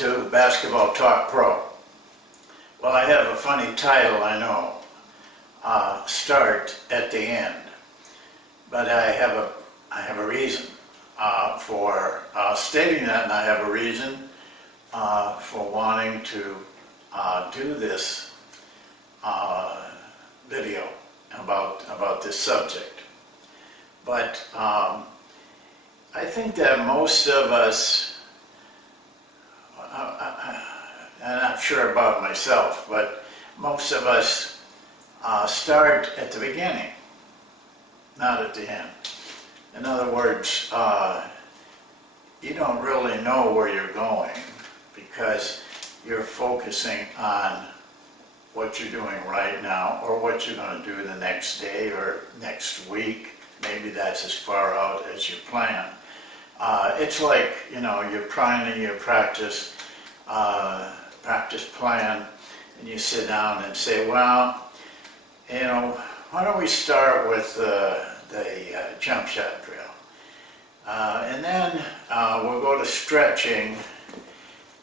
to Basketball Talk Pro. Well, I have a funny title, I know. Start at the end. But I have a reason for stating that, and I have a reason for wanting to do this video about this subject. But I think that most of us, I'm not sure about myself, but most of us start at the beginning, not at the end. In other words, you don't really know where you're going because you're focusing on what you're doing right now or what you're going to do the next day or next week. Maybe that's as far out as you plan. It's like, you're planning your practice plan, and you sit down and say, well, why don't we start with the jump shot drill? And then we'll go to stretching,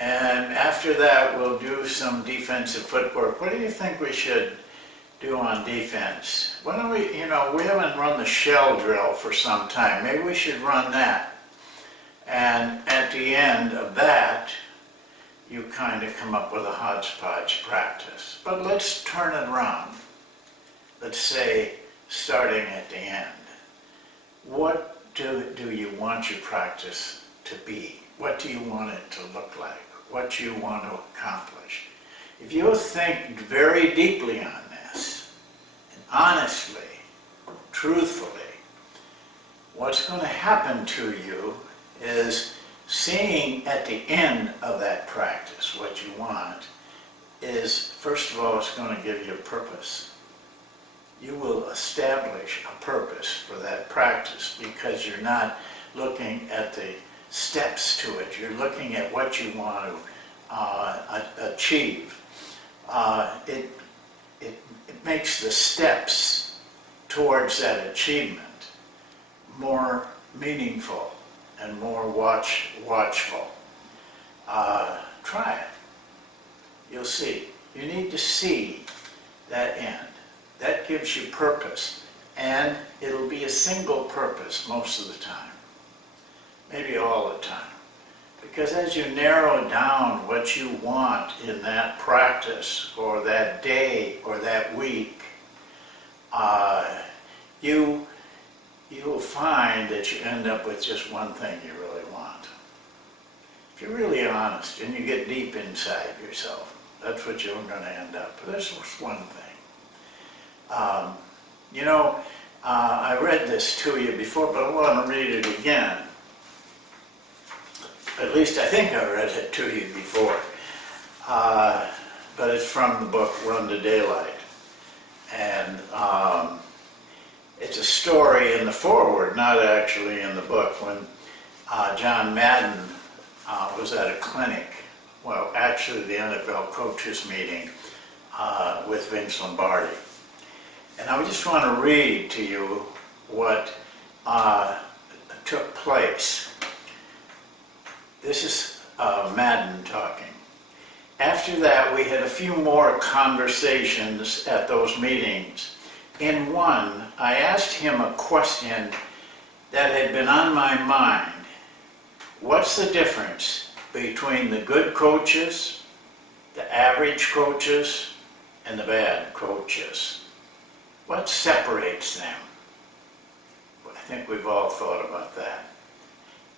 and after that we'll do some defensive footwork. What do you think we should do on defense? Why don't we, we haven't run the shell drill for some time. Maybe we should run that. And at the end of that, you kind of come up with a hodgepodge practice. But let's turn it around. Let's say, starting at the end. What do you want your practice to be? What do you want it to look like? What do you want to accomplish? If you think very deeply on this, and honestly, truthfully, what's going to happen to you is seeing at the end of that practice what you want is, first of all, it's going to give you a purpose. You will establish a purpose for that practice because you're not looking at the steps to it. You're looking at what you want to achieve. It makes the steps towards that achievement more meaningful and more watchful. Try it. You'll see. You need to see that end. That gives you purpose, and it'll be a single purpose most of the time, maybe all the time. Because as you narrow down what you want in that practice, or that day, or that week, you'll find that you end up with just one thing you really want. If you're really honest and you get deep inside yourself, that's what you're going to end up with. There's just one thing. I read this to you before, but I want to read it again. At least I think I read it to you before. But it's from the book Run to Daylight. And it's a story in the foreword, not actually in the book, when John Madden was at a clinic, well, actually the NFL coaches meeting with Vince Lombardi. And I just want to read to you what took place. This is Madden talking. After that, we had a few more conversations at those meetings. In one, I asked him a question that had been on my mind. What's the difference between the good coaches, the average coaches, and the bad coaches? What separates them? I think we've all thought about that.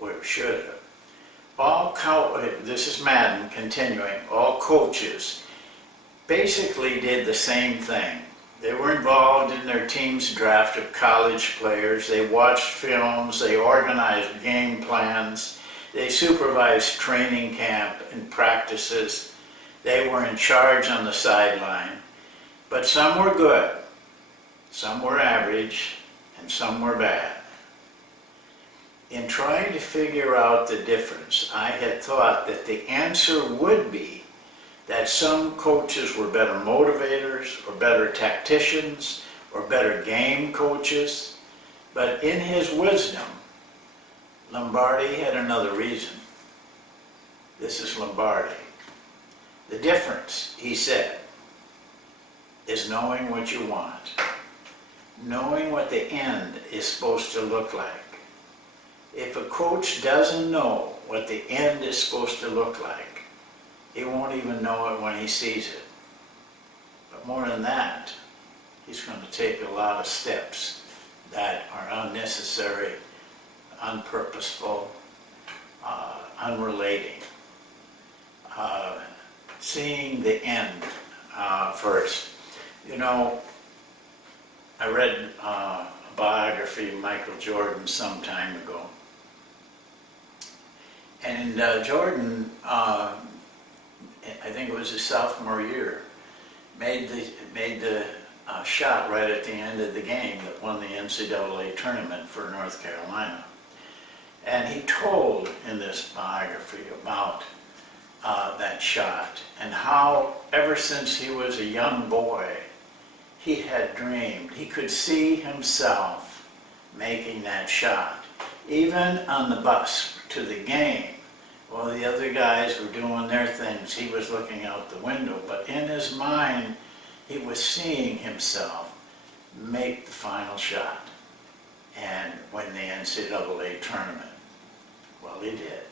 We should have. This is Madden continuing. All coaches basically did the same thing. They were involved in their team's draft of college players. They watched films. They organized game plans. They supervised training camp and practices. They were in charge on the sideline. But some were good. Some were average, and some were bad. In trying to figure out the difference, I had thought that the answer would be that some coaches were better motivators, or better tacticians, or better game coaches, but in his wisdom, Lombardi had another reason. This is Lombardi. The difference, he said, is knowing what you want, knowing what the end is supposed to look like. If a coach doesn't know what the end is supposed to look like, he won't even know it when he sees it. But more than that, he's going to take a lot of steps that are unnecessary, unpurposeful, unrelating. Seeing the end first. You know, I read a biography of Michael Jordan some time ago. And Jordan, I think it was his sophomore year, made the shot right at the end of the game that won the NCAA tournament for North Carolina. And he told in this biography about that shot and how ever since he was a young boy, he had dreamed. He could see himself making that shot. Even on the bus to the game, while the other guys were doing their things, he was looking out the window. But in his mind, he was seeing himself make the final shot and win the NCAA tournament. Well, he did.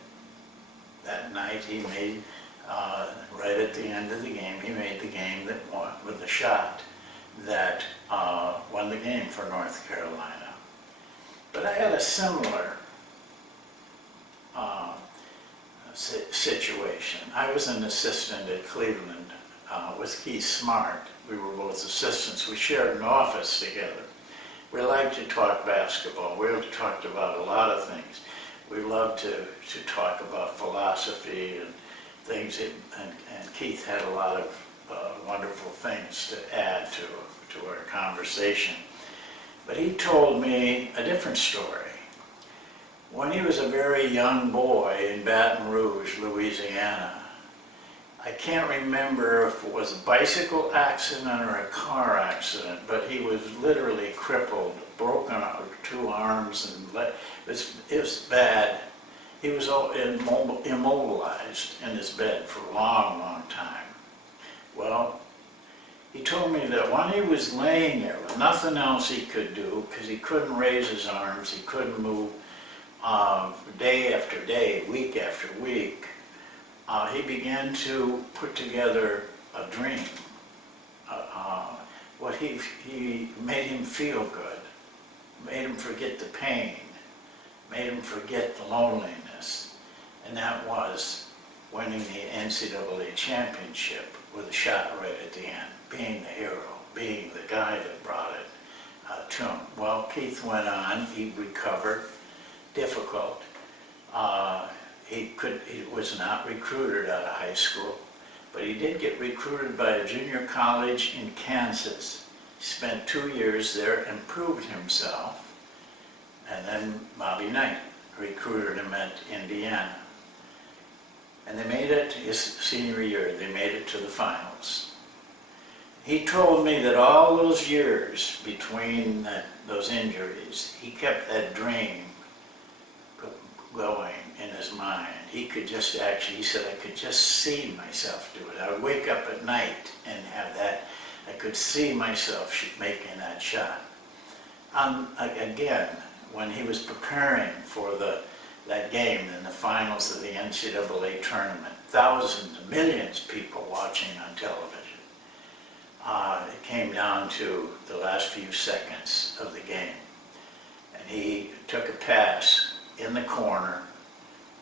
That night he made, right at the end of the game, he made the game that won with the shot that won the game for North Carolina. But I had a similar situation. I was an assistant at Cleveland with Keith Smart. We were both assistants. We shared an office together. We liked to talk basketball. We talked about a lot of things. We loved to talk about philosophy and things, and Keith had a lot of wonderful things to add to our conversation. But he told me a different story. When he was a very young boy in Baton Rouge, Louisiana, I can't remember if it was a bicycle accident or a car accident, but he was literally crippled, broken out, 2 arms, and it was bad. He was immobilized in his bed for a long, long time. Well, he told me that when he was laying there with nothing else he could do, because he couldn't raise his arms, he couldn't move, day after day, week after week, he began to put together a dream. What he made him feel good, made him forget the pain, made him forget the loneliness, and that was winning the NCAA championship with a shot right at the end, being the hero, being the guy that brought it to him. Well, Keith went on, he recovered, difficult. He was not recruited out of high school, but he did get recruited by a junior college in Kansas. He spent 2 years there and proved himself. And then Bobby Knight recruited him at Indiana. And they made it his senior year, they made it to the finals. He told me that all those years between those injuries, he kept that dream going in his mind. He could just he said, I could just see myself do it. I would wake up at night and have that, I could see myself making that shot. Again, when he was preparing for that game in the finals of the NCAA tournament, thousands, millions of people watching on television. It came down to the last few seconds of the game. And he took a pass in the corner,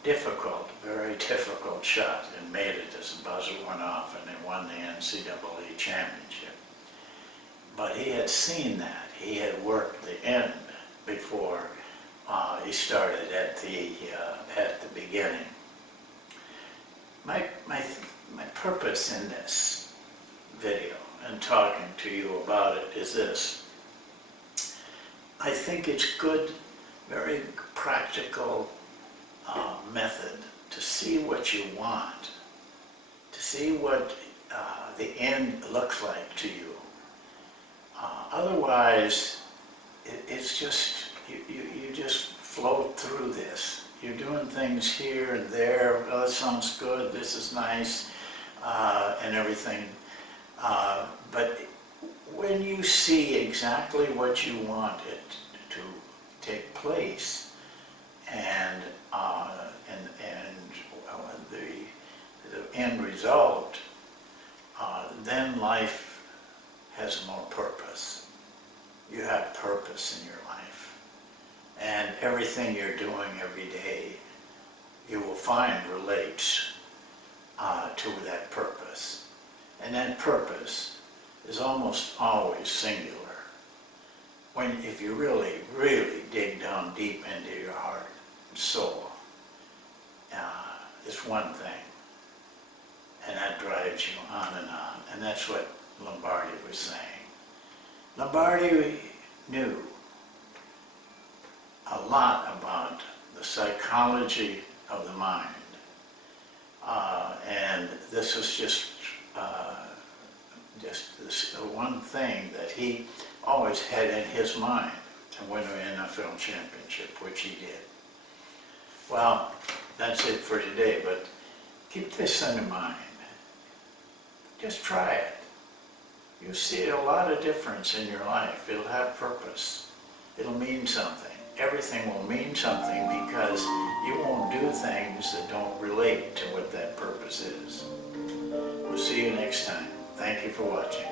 difficult, very difficult shot, and made it as the buzzer went off, and they won the NCAA championship. But he had seen that. He had worked the end before he started at the beginning. My purpose in this video and talking to you about it is this. I think it's good, very practical method to see what you want, to see what the end looks like to you. Otherwise, it's just, you just float through this. you're doing things here and there. Oh, that sounds good. This is nice, and everything. But when you see exactly what you want it to take place, and the end result, then life has more purpose. You have purpose in your life, and everything you're doing every day, you will find relates to that purpose, and that purpose is almost always singular. If you really, really dig down deep into your heart and soul, it's one thing, and that drives you on, and that's what Lombardi was saying. Lombardi knew a lot about the psychology of the mind, and this was just this one thing that he always had in his mind to win an NFL championship, which he did. Well, that's it for today, but keep this in mind. Just try it. You'll see a lot of difference in your life. It'll have purpose. It'll mean something. Everything will mean something because you won't do things that don't relate to what that purpose is. We'll see you next time. Thank you for watching.